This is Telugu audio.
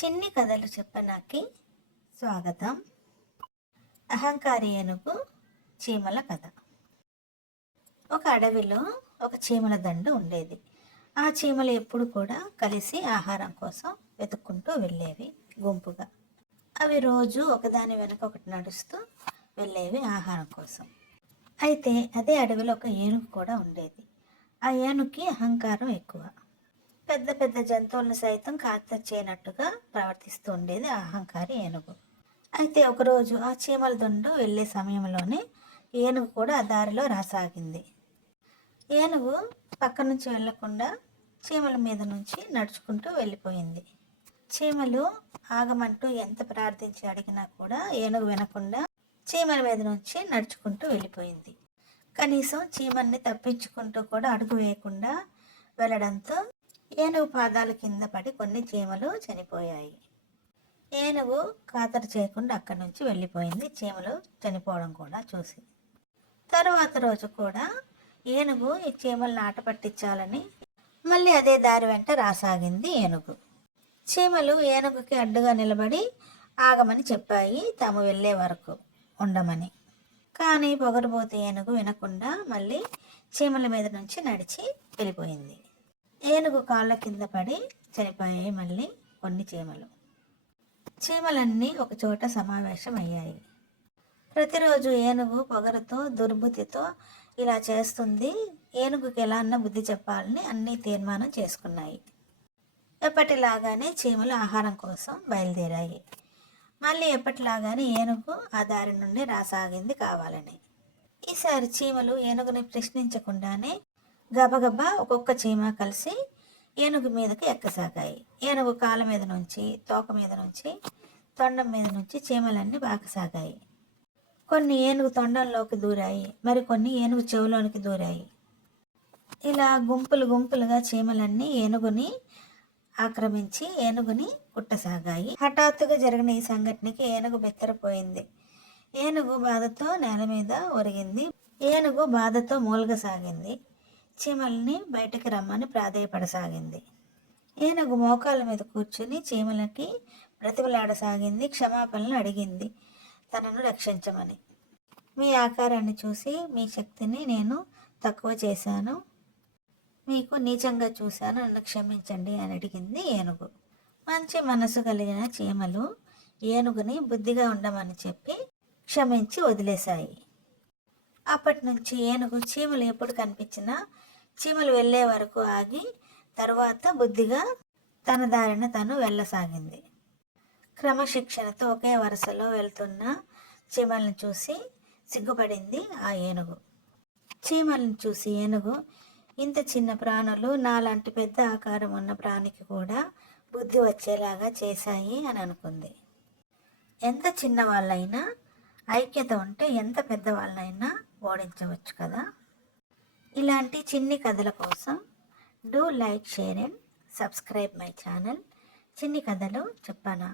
చిన్ని కథలు చెప్పనాకి స్వాగతం. అహంకారి ఏనుగు చీమల కథ. ఒక అడవిలో ఒక చీమల దండు ఉండేది. ఆ చీమలు ఎప్పుడు కూడా కలిసి ఆహారం కోసం వెతుక్కుంటూ వెళ్ళేవి గుంపుగా. అవి రోజు ఒకదాని వెనక ఒకటి నడుస్తూ వెళ్ళేవి ఆహారం కోసం. అయితే అదే అడవిలో ఒక ఏనుగు కూడా ఉండేది. ఆ ఏనుగుకి అహంకారం ఎక్కువ. పెద్ద పెద్ద జంతువులను సైతం కాతర్చేయనట్టుగా ప్రవర్తిస్తూ ఉండేది ఆ అహంకారి ఏనుగు. అయితే ఒకరోజు ఆ చీమల దండు వెళ్ళే సమయంలోనే ఏనుగు కూడా ఆ దారిలో రాసాగింది. ఏనుగు పక్క నుంచి వెళ్లకుండా చీమల మీద నుంచి నడుచుకుంటూ వెళ్ళిపోయింది. చీమలు ఆగమంటూ ఎంత ప్రార్థించి అడిగినా కూడా ఏనుగు వినకుండా చీమల మీద నుంచి నడుచుకుంటూ వెళ్ళిపోయింది. కనీసం చీమల్ని తప్పించుకుంటూ కూడా అడుగు వేయకుండా వెళ్ళడంతో ఏనుగు పాదాల కింద పడి కొన్ని చీమలు చనిపోయాయి. ఏనుగు ఖాతరు చేయకుండా అక్కడి నుంచి వెళ్ళిపోయింది, చీమలు చనిపోవడం కూడా చూసి. తరువాత రోజు కూడా ఏనుగు ఈ చీమలను ఆట పట్టించాలని మళ్ళీ అదే దారి వెంట రాసాగింది ఏనుగు. చీమలు ఏనుగుకి అడ్డుగా నిలబడి ఆగమని చెప్పాయి, తాము వెళ్ళే వరకు ఉండమని. కానీ పొగరుబోతు ఏనుగు వినకుండా మళ్ళీ చీమల మీద నుంచి నడిచి వెళ్ళిపోయింది. ఏనుగు కాళ్ళ కింద పడి చనిపోయాయి మళ్ళీ కొన్ని చీమలు. చీమలన్నీ ఒక చోట సమావేశం అయ్యాయి. ప్రతిరోజు ఏనుగు పొగరుతో దుర్బుద్ధితో ఇలా చేస్తుంది, ఏనుగుకి ఎలా అన్న బుద్ధి చెప్పాలని అన్నీ తీర్మానం చేసుకున్నాయి. ఎప్పటిలాగానే చీమలు ఆహారం కోసం బయలుదేరాయి. మళ్ళీ ఎప్పటిలాగానే ఏనుగు ఆ దారి నుండి రాసాగింది కావాలని. ఈసారి చీమలు ఏనుగుని ప్రశ్నించకుండానే గబగబా ఒక్కొక్క చీమ కలిసి ఏనుగు మీదకి ఎక్కసాగాయి. ఏనుగు కాళ్ళ మీద నుంచి, తోక మీద నుంచి, తొండం మీద నుంచి చీమలన్నీ బాకసాగాయి. కొన్ని ఏనుగు తొండంలోకి దూరాయి, మరికొన్ని ఏనుగు చెవులోనికి దూరాయి. ఇలా గుంపులు గుంపులుగా చీమలన్నీ ఏనుగుని ఆక్రమించి ఏనుగుని కుట్టసాగాయి. హఠాత్తుగా జరిగిన ఈ సంఘటనకి ఏనుగు బెత్తరపోయింది. ఏనుగు బాధతో నేల మీద ఒరిగింది. ఏనుగు బాధతో మూలగసాగింది. చీమల్ని బయటకు రమ్మని ప్రాధేయపడసాగింది. ఏనుగు మోకాళ్ళ మీద కూర్చుని చీమలకి బ్రతిమలాడసాగింది, క్షమాపణలు అడిగింది తనను రక్షించమని. మీ ఆకారాన్ని చూసి మీ శక్తిని నేను తక్కువ చేశాను, మీకు నీచంగా చూశాను, నన్ను క్షమించండి అని అడిగింది ఏనుగు. మంచి మనసు కలిగిన చీమలు ఏనుగుని బుద్ధిగా ఉండమని చెప్పి క్షమించి వదిలేశాయి. అప్పటి నుంచి ఏనుగు చీమలు ఎప్పుడు కనిపించినా చీమలు వెళ్ళే వరకు ఆగి తర్వాత బుద్ధిగా తన దారిన తను వెళ్ళసాగింది. క్రమశిక్షణతో ఒకే వరుసలో వెళ్తున్న చీమలను చూసి సిగ్గుపడింది ఆ ఏనుగు. చీమలను చూసి ఏనుగు, ఇంత చిన్న ప్రాణులు నాలాంటి పెద్ద ఆకారం ఉన్న ప్రాణికి కూడా బుద్ధి వచ్చేలాగా చేశాయి అని అనుకుంది. ఎంత చిన్న వాళ్ళైనా ఐక్యత ఉంటే ఎంత పెద్దవాళ్ళైనా ఓడించవచ్చు కదా. ఇలాంటి చిన్ని కథల కోసం do like, share and subscribe my channel చిన్ని కథలు చెప్పనా.